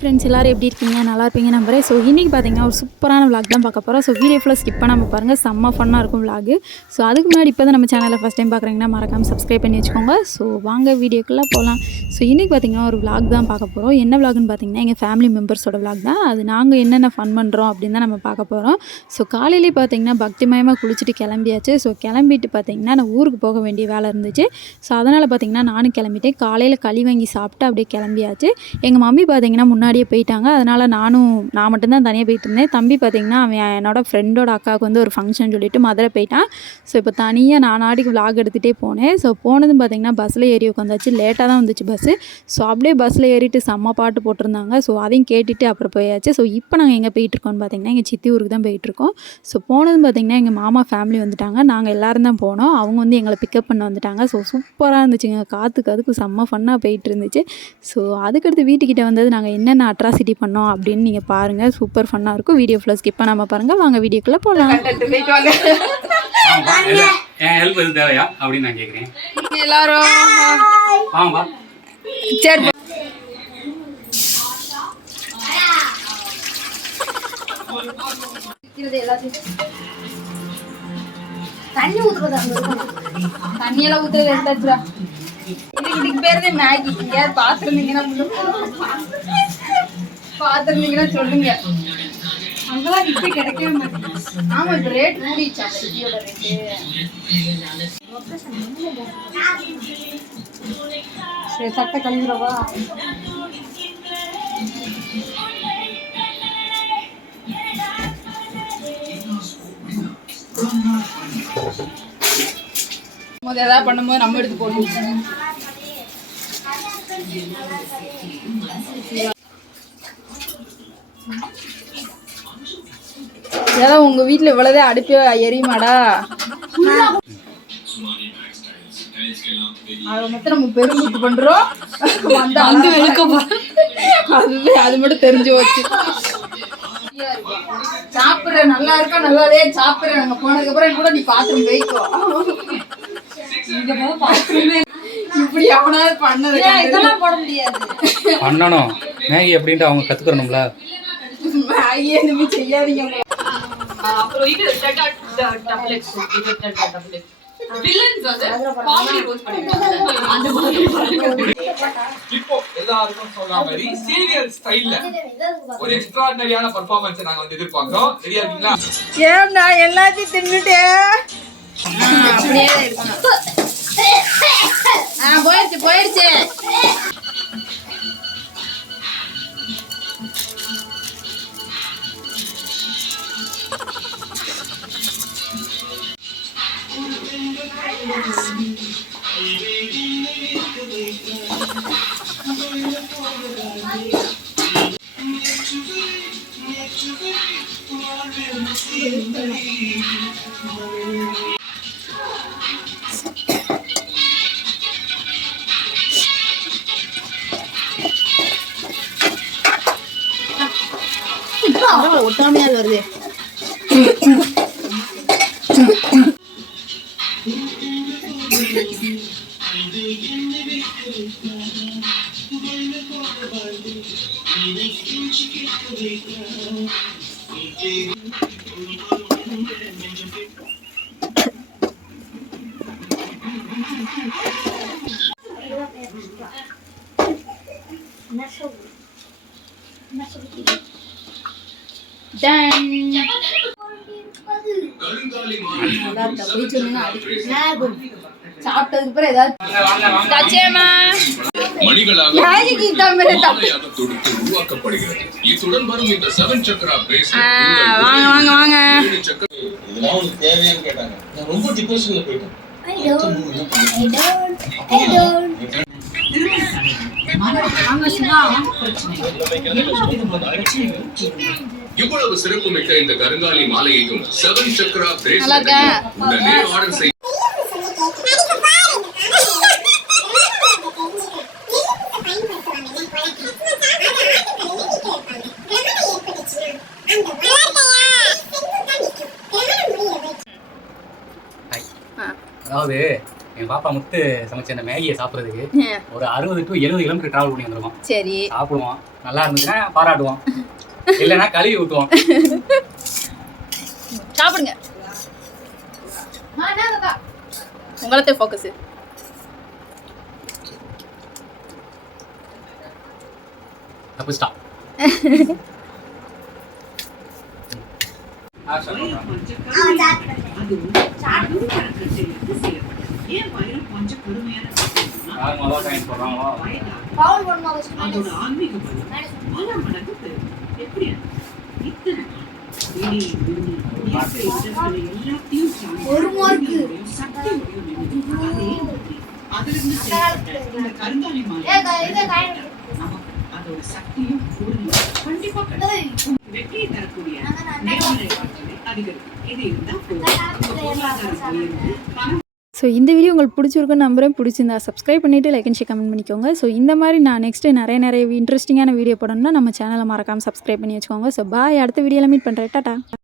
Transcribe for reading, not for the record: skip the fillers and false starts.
Friends எல்லாரும் எப்படி இருக்கீங்க? நல்லா இருப்பீங்க நம்புறேன். ஸோ இன்றைக்கி பார்த்தீங்கன்னா ஒரு சூப்பரான விளாக் தான் பார்க்க போகிறோம். ஸோ வீடியோ ஃபுல்லாக ஸ்கிப் பண்ணாமல் பாருங்கள், செம்ம ஃபன்னாக இருக்கும் விளாகு. ஸோ அதுக்கு முன்னாடி இப்போ தான் நம்ம சேனலில் ஃபஸ்ட் டைம் பார்க்குறீங்கன்னா மறக்காமல் சப்ஸ்கிரைப் பண்ணி வச்சுக்கோங்க. ஸோ வாங்க வீடியோக்குள்ளே போகலாம். ஸோ இன்றைக்கி பார்த்தீங்கன்னா ஒரு விளாக் தான் பார்க்க போகிறோம். என்ன விளாக்னு பார்த்தீங்கன்னா எங்கள் ஃபேமிலி மெம்பர்ஸோட விளாக் தான். அது நாங்கள் என்னென்ன ஃபன் பண்ணுறோம் அப்படின்னு தான் நம்ம பார்க்க போகிறோம். ஸோ காலையிலே பார்த்தீங்கன்னா பக்திமயமாக குளிச்சுட்டு கிளம்பியாச்சு. ஸோ கிளம்பிட்டு பார்த்தீங்கன்னா நான் ஊருக்கு போக வேண்டிய வேலை இருந்துச்சு. ஸோ அதனால் பார்த்தீங்கன்னா நானும் கிளம்பிட்டேன். காலையில் களி வாங்கி சாப்பிட்டு அப்படியே கிளம்பியாச்சு. எங்கள் மம்மி பார்த்தீங்கன்னா முன்னாடியே போயிட்டாங்க. அதனால் நான் மட்டும்தான் தனியாக போயிட்டு இருந்தேன். தம்பி பார்த்திங்கன்னா அவன் என்னோடய ஃப்ரெண்டோட அக்காவுக்கு வந்து ஒரு ஃபங்க்ஷன் சொல்லிவிட்டு மதுரை போயிட்டான். ஸோ இப்போ தனியாக நாடிக்கு விளாக் எடுத்துகிட்டே போனேன். ஸோ போனதும் பார்த்திங்கன்னா பஸ்ஸில் ஏறி உட்காந்தாச்சு. லேட்டாக தான் வந்துச்சு பஸ்ஸு. ஸோ அப்படியே பஸ்ஸில் ஏறிட்டு செம்ம பாட்டு போட்டிருந்தாங்க. ஸோ அதையும் கேட்டுட்டு அப்புறம் போயாச்சு. ஸோ இப்போ நாங்கள் எங்கே போயிட்டுருக்கோம்னு பார்த்திங்கன்னா எங்கள் சித்தி ஊருக்கு தான் போயிட்டுருக்கோம். ஸோ போனதும் பார்த்திங்கன்னா எங்கள் மாமா ஃபேமிலி வந்துட்டாங்க. நாங்கள் எல்லோரும் தான் போனோம். அவங்க வந்து எங்களை பிக்கப் பண்ண வந்துட்டாங்க. ஸோ சூப்பராக இருந்துச்சுங்க. அதுக்கு செம்ம ஃபன்னாக போயிட்டு இருந்துச்சு. ஸோ அதுக்கடுத்து வீட்டுக்கிட்ட வந்தது நாங்கள் என்னென்ன அட்ராசிட்டி பண்ணோம் அப்படின்னு நீங்கள் பாருங்கள். சூப்பர் ஃபன்னாக இருக்கும். வீடியோ ஃபுல்லாக ஸ்கிப் பண்ணாமல் பாருங்கள். வாங்க வீடியோக்குள்ளே போகலாம். ஹெல்ப் எது தேவையா அப்படின்னு நான் கேட்குறேன். எல்லாரும் வாங்க சரி. தண்ணி ஊத்துறது தண்ணியெல்லாம் ஊற்றுறது எடுத்தாச்சுடா. இதுக்கு பேருதே மேகி. எங்கேயாவது பார்த்துருந்தீங்கன்னா சொல்லுங்க. அங்கெல்லாம் இப்போ கிடைக்கவே மாட்டேங்குது. ஆமாம், இப்போ ரேட் கூடிச்சா சிட்டியோட ரேட்டு. சரி, சட்டை கழிவுறவா? ஏதாவது பண்ணும்போது நம்ம எடுத்து போட்டு ஏதோ உங்க வீட்டுல இவ்வளவே அடுப்பே எரியுமாடா? அதை மட்டும் நம்ம பெருமுத்து பண்றோம். அது மட்டும் தெரிஞ்சு வச்சு சாப்பிடுற நல்லா இருக்கா நல்லாவே சாப்பிடுற. நாங்க போனதுக்கு அப்புறம் கூட நீ பாத்ரூம் வைக்கோ. இப்படி அவனாவது பண்ணது இதெல்லாம் போட முடியாது. பண்ணணும் மேகி அப்படின்ட்டு அவங்க கத்துக்கணும்ல. மேகி எதுவுமே செய்யாதீங்க. அப்புறம் இது டப்ளெட்ஸ் வில்லன்ஸ் வந்து காமெடி ரோல்ஸ் பண்ணிருக்காங்க. அந்த மாதிரி இப்போ எல்லாருக்கும் சொன்ன மாதிரி சீரியல் ஸ்டைல்ல ஒரு எக்ஸ்ட்ராஆர்டினரியான பெர்ஃபார்மன்ஸ் நாங்க வந்து எதிர்பார்க்கிறோம். ரெடியா இருக்கீங்களா? ஏம்டா எல்லாத்தையும் தின்னுட்டே அப்படியே இருக்கணும். போயிடுச்சு. ஒட்டாமையாது வருது. சாப்பிட்டதுக்கு அப்புறம் ஏதாவது உருவாக்கப்படுகிறது. இத்துடன் வரும் இந்த 7 சக்கரா வாங்க வாங்க. இதெல்லாம் உங்களுக்கு தேவையான்னு கேட்டாங்க. நான் ரொம்ப டிப்ரெஷன்ல போயிட்டேன். இவ்வளவு சிறப்பு மிக்க இந்த கருங்காலி மாலையையும் 7 சக்கரா பிரேஸ்லெட்டையும் உடனே ஆர்டர் செய்ய. அதாவது என் பாப்பா முத்து சமைச்ச அந்த மேகியை சாப்பிட்றதுக்கு ஒரு 60 to 70 கிலோமீட்டர் டிராவல் பண்ணி வந்துருக்கோம். சரி சாப்பிடுவோம், நல்லா இருந்துச்சுன்னா பாராட்டுவோம், இல்லைன்னா கழுவி ஊற்றுவோம். சாப்பிடுங்க. உங்களത്തെ ஃபோக்கஸ். தப்புஸ்டா. யார் முதல்ல காயின் போடுறாங்களோ பவுல் போடுமா வச்சு அதோட ஆன்மீக பலம் பல மடங்கு பெருகும். எப்படி இத்தனை இயற்கை இடங்களை எல்லாத்தையும் சார்ந்து ஒரு மார்க்கு. சக்தி உடையும் நினைவு. அதே மாதிரி அதிலிருந்து செயல்பட்ட இந்த கருங்காலி மாலை நமக்கு அதோட சக்தியும் உறுதியும் கண்டிப்பா கிடைக்கும். வெற்றியை தரக்கூடிய நேர்மறை ஆற்றலை அதிகரிக்கும். இது இருந்தா போதும். பொருளாதாரம் உயர்ந்து பணம். ஸோ இந்த வீடியோ உங்களுக்கு பிடிச்சிருக்குன்னு நம்புறேன். பிடிச்சிருந்தா சப்ஸ்கிரைப் பண்ணிவிட்டு லைக் அண்ட் ஷேர் கமெண்ட் பண்ணிக்கோங்க. ஸோ இந்த மாதிரி நான் நெக்ஸ்ட்டு நிறைய இன்ட்ரெஸ்டிங்கான வீடியோ போடணும்னா நம்ம சேனலை மறக்காமல் சப்ஸ்கிரைப் பண்ணி வச்சுக்கோங்க. ஸோ பாய், அடுத்த வீடியோவில் மீட் பண்ணுறேன். டாடா.